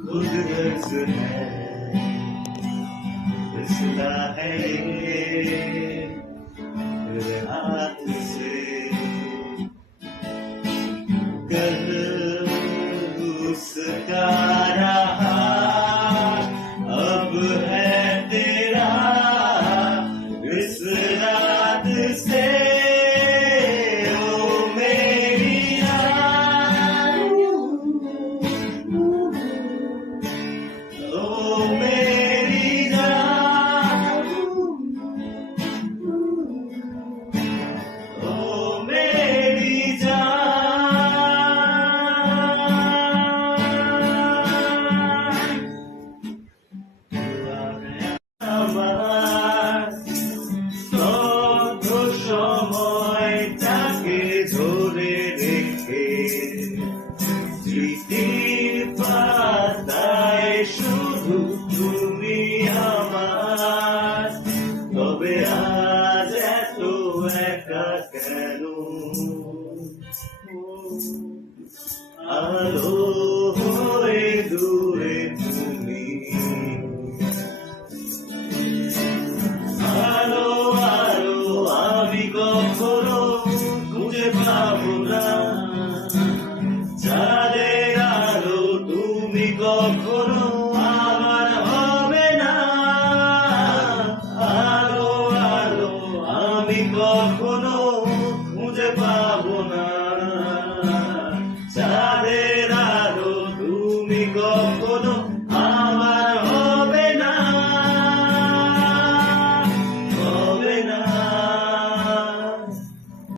खुद गर्ज है फिसला है मेरे हाथ से कल उसका रहा अब है तेरा इस रात से ओ मेरी जान ओ मेरी जान ओ मेरी जान আমার স্তব্ধ সময়টাকে ধরে রেখে স্মৃতির পাতায় শুধু তুমি আমার তবে আজ এত একা কেন আলো হয়ে দূরে তুমি আলো আলো আমি কখনো খুঁজে পাবো না চাঁদের আলো তুমি কখনো আমার হবে না আলো আলো আমি কখনো খুঁজে পাবো